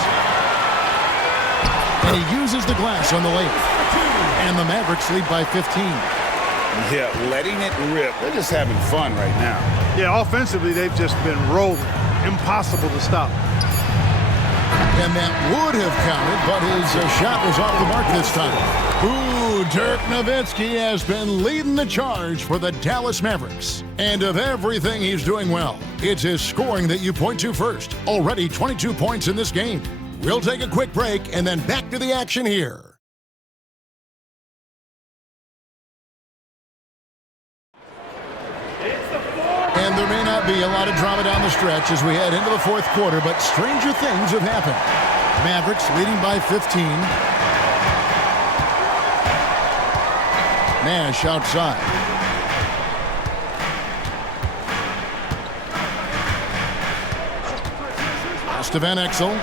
And he uses the glass on the layup. And the Mavericks lead by 15. Yeah, letting it rip. They're just having fun right now. Yeah, offensively, they've just been rolling. Impossible to stop. And that would have counted, but his shot was off the mark this time. Ooh, Dirk Nowitzki has been leading the charge for the Dallas Mavericks. And of everything he's doing well, it's his scoring that you point to first. Already 22 points in this game. We'll take a quick break and then back to the action here. And there may not be a lot of drama down the stretch as we head into the fourth quarter, but stranger things have happened. Mavericks leading by 15. Nash outside. Pass to Van Exel.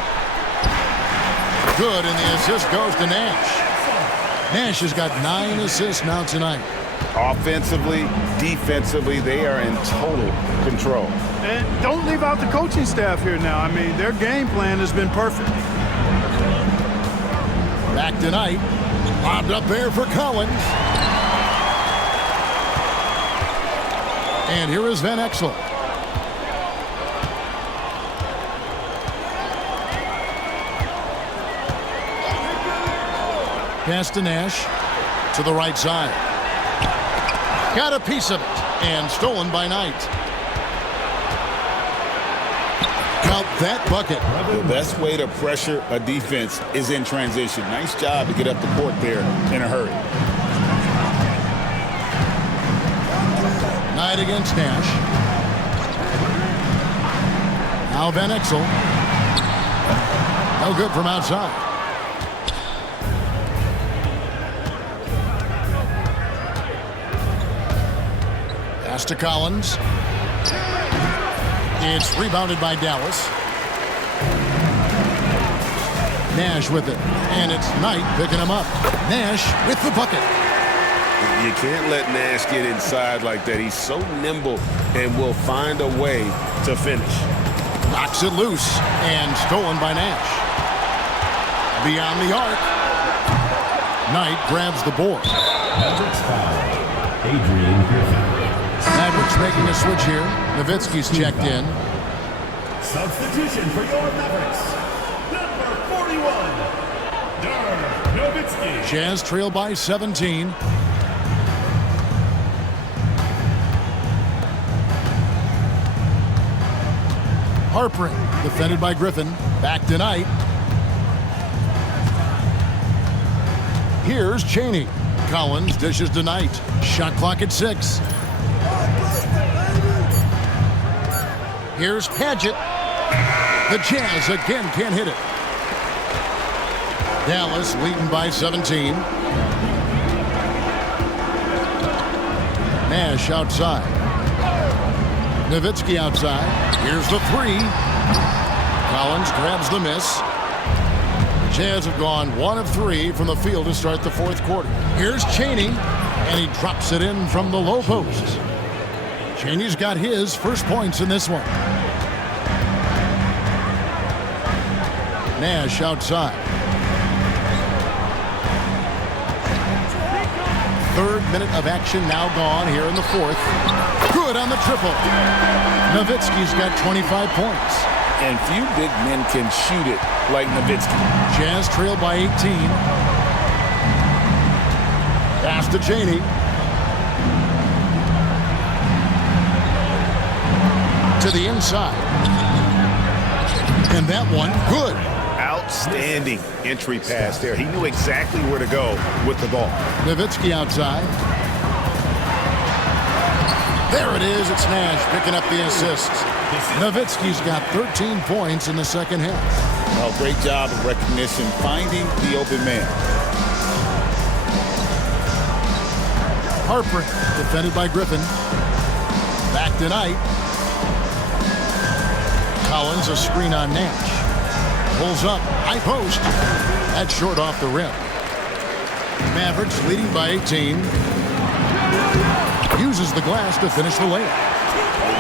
Good, and the assist goes to Nash. Nash has got 9 assists now tonight. Offensively, defensively, they are in total control. And don't leave out the coaching staff here now. I mean, their game plan has been perfect. Back tonight. Lobbed up there for Collins. And here is Van Exel. Pass to Nash. To the right side. Got a piece of it. And stolen by Knight. about that bucket? The best way to pressure a defense is in transition. Nice job to get up the court there in a hurry. Knight against Nash. Now Van Exel. No good from outside. Pass to Collins. It's rebounded by Dallas. Nash with it. And it's Knight picking him up. Nash with the bucket. You can't let Nash get inside like that. He's so nimble and will find a way to finish. Knocks it loose and stolen by Nash. Beyond the arc. Knight grabs the board. Mavericks foul. Adrian Griffin. Mavericks making a switch here. Nowitzki's checked in. Substitution for your Mavericks. Number 41, Dirk Nowitzki. Jazz trail by 17. Harper defended by Griffin. Back to Knight. Here's Chaney. Collins dishes to Knight. Shot clock at 6. Here's Padgett. The Jazz again can't hit it. Dallas leading by 17. Nash outside. Nowitzki outside. Here's the 3. Collins grabs the miss. Jazz have gone 1 of 3 from the field to start the fourth quarter. Here's Chaney, and he drops it in from the low post. Chaney's got his first points in this one. Nash outside. Third minute of action now gone here in the fourth. Good on the triple. Nowitzki's got 25 points. And few big men can shoot it like Nowitzki. Jazz trail by 18. Pass to Chaney. To the inside. And that one, good. Outstanding entry pass there. He knew exactly where to go with the ball. Nowitzki outside. There it is. It's Nash picking up the assists. Nowitzki's got 13 points in the second half. Well, great job of recognition, finding the open man. Harper defended by Griffin. Back to Knight. Collins a screen on Nash. Pulls up, high post. That's short off the rim. Mavericks leading by 18. Uses the glass to finish the layup.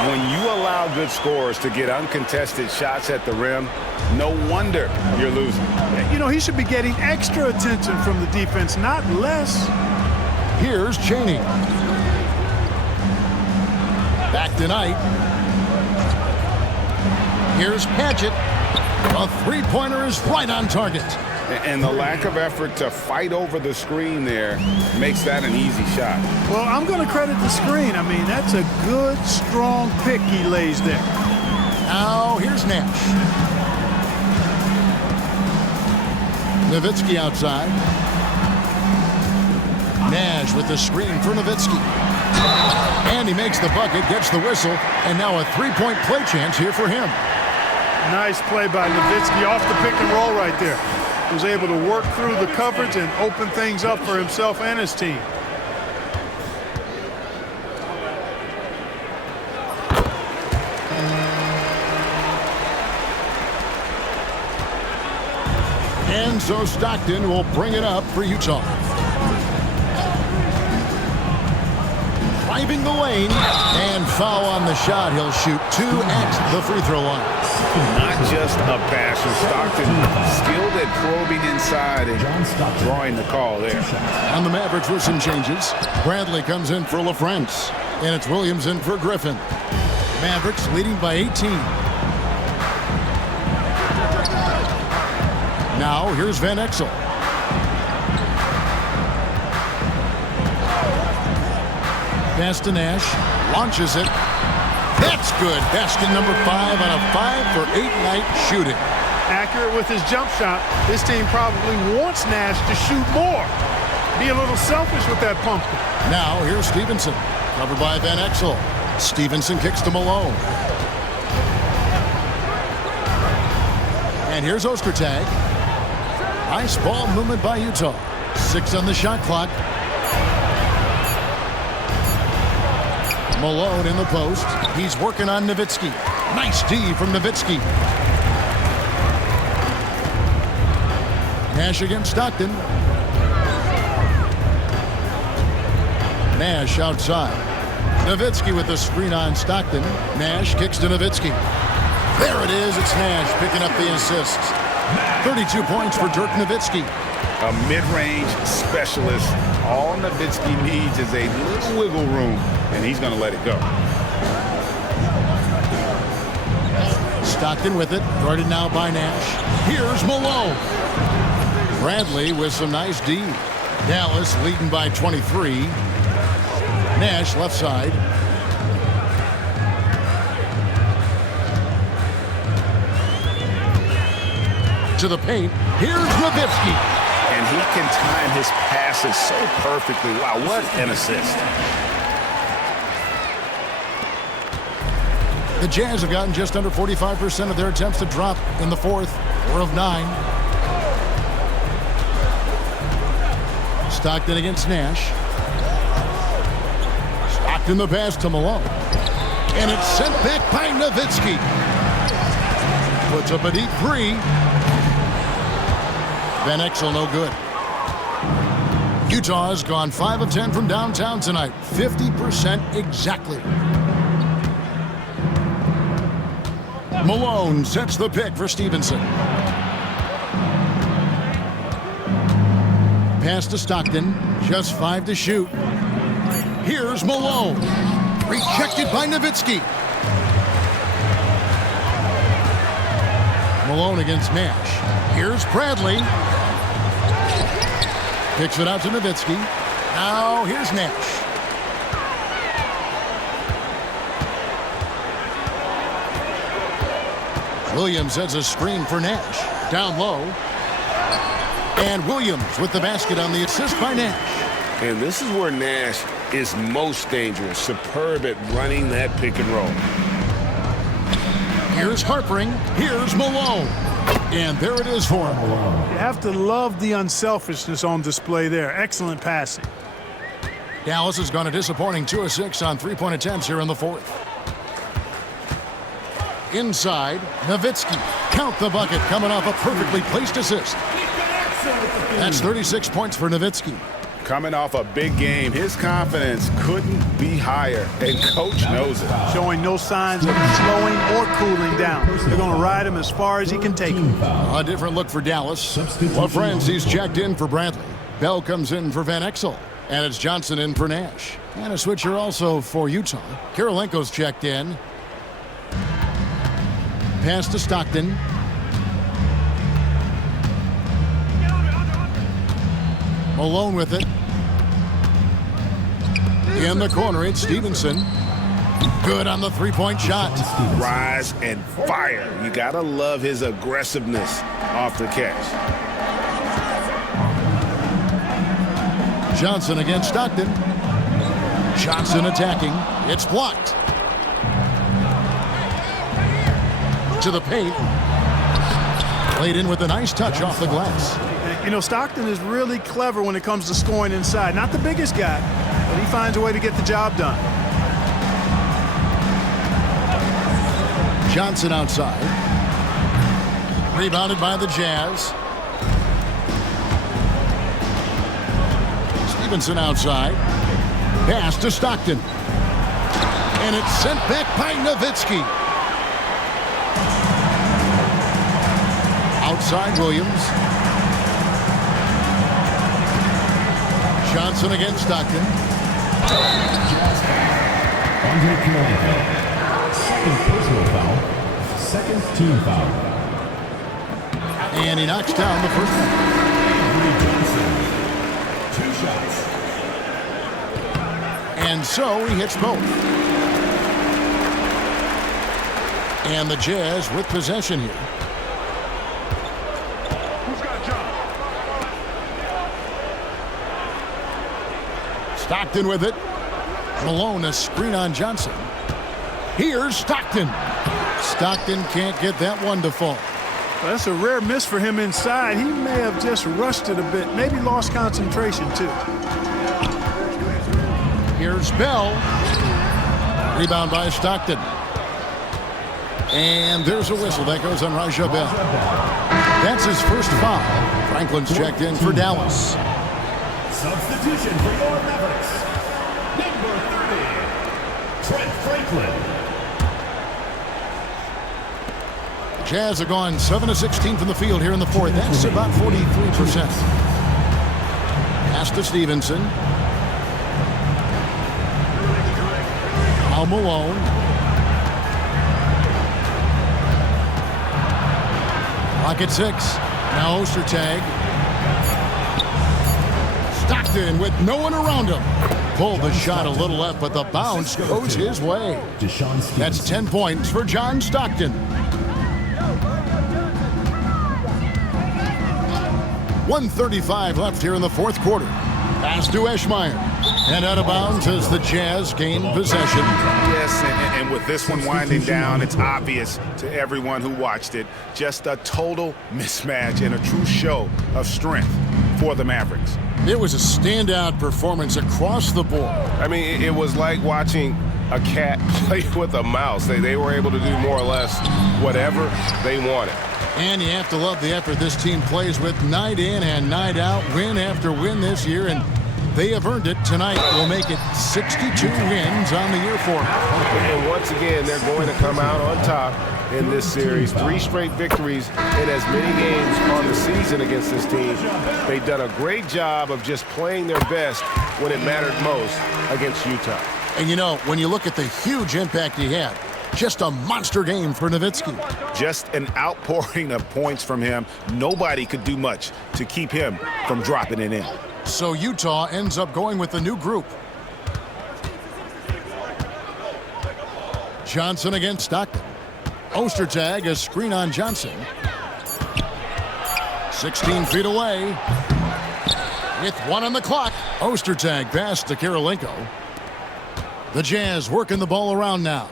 When you allow good scorers to get uncontested shots at the rim, no wonder you're losing. You know, he should be getting extra attention from the defense, not less. Here's Chaney. Back to Knight. Here's Padgett. A three-pointer is right on target. And the lack of effort to fight over the screen there makes that an easy shot. Well, I'm going to credit the screen. I mean, that's a good, strong pick he lays there. Now, here's Nash. Nowitzki outside. Nash with the screen for Nowitzki. And he makes the bucket, gets the whistle, and now a three-point play chance here for him. Nice play by Nowitzki off the pick and roll right there. Was able to work through the coverage and open things up for himself and his team. And so Stockton will bring it up for Utah. Driving the lane and foul on the shot. He'll shoot 2 at the free throw line. Not just a passer. Stockton skilled at probing inside and drawing the call there. On the Mavericks with some changes. Bradley comes in for LaFrance. And it's Williams in for Griffin. Mavericks leading by 18. Now here's Van Exel. Pass to Nash. Launches it. That's good. Basket number 5 on a 5-for-8 night shooting. Accurate with his jump shot. This team probably wants Nash to shoot more. Be a little selfish with that pumpkin. Now here's Stevenson. Covered by Van Exel. Stevenson kicks to Malone. And here's Ostertag. Nice ball movement by Utah. 6 on the shot clock. Malone in the post. He's working on Nowitzki. Nice D from Nowitzki. Nash against Stockton. Nash outside. Nowitzki with the screen on Stockton. Nash kicks to Nowitzki. There it is. It's Nash picking up the assist. 32 points for Dirk Nowitzki. A mid-range specialist. All Nowitzki needs is a little wiggle room, and he's going to let it go. Stockton with it. Guarded now by Nash. Here's Malone. Bradley with some nice D. Dallas leading by 23. Nash left side. To the paint. Here's Nowitzki. And he can time his passes so perfectly. Wow, what an assist. The Jazz have gotten just under 45% of their attempts to drop in the fourth. 4 of 9. Stockton against Nash. Stockton the pass to Malone. And it's sent back by Nowitzki. Puts up a deep 3. Van Exel no good. Utah has gone 5 of 10 from downtown tonight. 50% exactly. Malone sets the pick for Stevenson. Pass to Stockton. Just 5 to shoot. Here's Malone. Rejected by Nowitzki. Malone against Nash. Here's Bradley. Kicks it out to Nowitzki. Now here's Nash. Williams sets a screen for Nash. Down low. And Williams with the basket on the assist by Nash. And this is where Nash is most dangerous. Superb at running that pick and roll. Here's Harpering. Here's Malone. And there it is for him. You have to love the unselfishness on display there. Excellent passing. Dallas has gone a disappointing 2 of 6 on 3-point attempts here in the fourth. Inside, Nowitzki. Count the bucket coming off a perfectly placed assist. That's 36 points for Nowitzki. Coming off a big game, his confidence couldn't be higher, and coach knows it. Showing no signs of slowing or cooling down. They're going to ride him as far as he can take him. A different look for Dallas. Well, friends, he's checked in for Bradley. Bell comes in for Van Exel. And it's Johnson in for Nash. And a switcher also for Utah. Kirilenko's checked in. Pass to Stockton. Malone with it. In the corner, it's Stevenson. Good on the 3-point shot. Rise and fire. You gotta love his aggressiveness off the catch. Johnson against Stockton. Johnson attacking. It's blocked. To the paint. Played in with a nice touch off the glass. You know, Stockton is really clever when it comes to scoring inside. Not the biggest guy, but he finds a way to get the job done. Johnson outside. Rebounded by the Jazz. Stevenson outside. Pass to Stockton. And it's sent back by Nowitzki. Outside Williams. Johnson against Stockton. Andre Kirilenko. Second personal foul. Second team foul. And he knocks down the first one. Johnson. 2 shots. And so he hits both. And the Jazz with possession here. Who's got a job? Stockton with it. Malone, a screen on Johnson. Here's Stockton. Stockton can't get that one to fall. Well, that's a rare miss for him inside. He may have just rushed it a bit, maybe lost concentration too. Here's Bell. Rebound by Stockton. And there's a whistle that goes on Raja Bell. That's his first foul. Franklin's checked in for Dallas. Substitution for your Mavericks. Number 30, Trent Franklin. Jazz have gone 7 of 16 from the field here in the fourth. That's about 43%. Pass to Stevenson. Now Malone. Clock at 6. Now Ostertag. Stockton with no one around him. Pulled the shot a little left, but the bounce goes his way. That's 10 points for John Stockton. 1:35 left here in the fourth quarter. Pass to Eschmeyer. And out of bounds as the Jazz gain possession. Yes, and with this one winding down, it's obvious to everyone who watched it. Just a total mismatch and a true show of strength for the Mavericks. It was a standout performance across the board. I mean, it was like watching a cat play with a mouse. They were able to do more or less whatever they wanted. And you have to love the effort this team plays with night in and night out, win after win this year, and they have earned it. Tonight will make it 62 wins on the year for them. And once again, they're going to come out on top in this series. 3 straight victories in as many games on the season against this team. They've done a great job of just playing their best when it mattered most against Utah. And you know, when you look at the huge impact he had, just a monster game for Nowitzki. Just an outpouring of points from him. Nobody could do much to keep him from dropping it in. So Utah ends up going with the new group. Johnson against Stockton. Ostertag, a screen on Johnson. 16 feet away. With 1 on the clock. Ostertag pass to Kirilenko. The Jazz working the ball around now.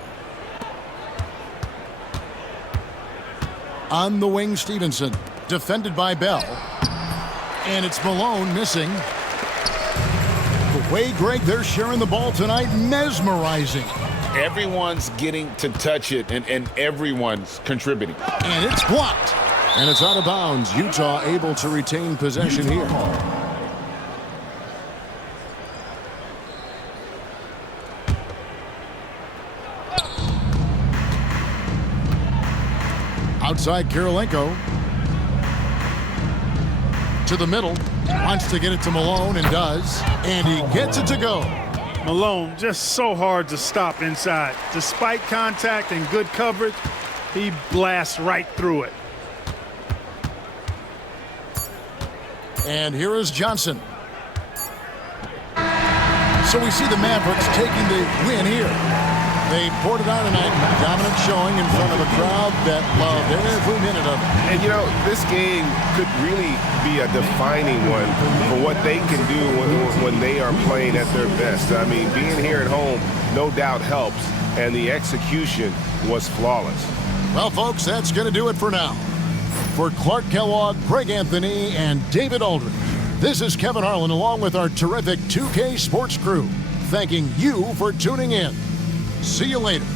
On the wing, Stevenson. Defended by Bell. And it's Malone missing. The way, Greg, they're sharing the ball tonight, mesmerizing. Everyone's getting to touch it, and everyone's contributing. And it's blocked. And it's out of bounds. Utah able to retain possession here. Outside Kirilenko. To the middle. Wants to get it to Malone and does. And he gets it to go. Malone just so hard to stop inside. Despite contact and good coverage, he blasts right through it. And here is Johnson. So we see the Mavericks taking the win here. They poured it on tonight. Dominant showing in front of a crowd that loved every minute of it. And, you know, this game could really be a defining one for what they can do when they are playing at their best. I mean, being here at home no doubt helps, and the execution was flawless. Well, folks, that's going to do it for now. For Clark Kellogg, Greg Anthony, and David Aldridge, this is Kevin Harlan along with our terrific 2K Sports crew, thanking you for tuning in. See you later.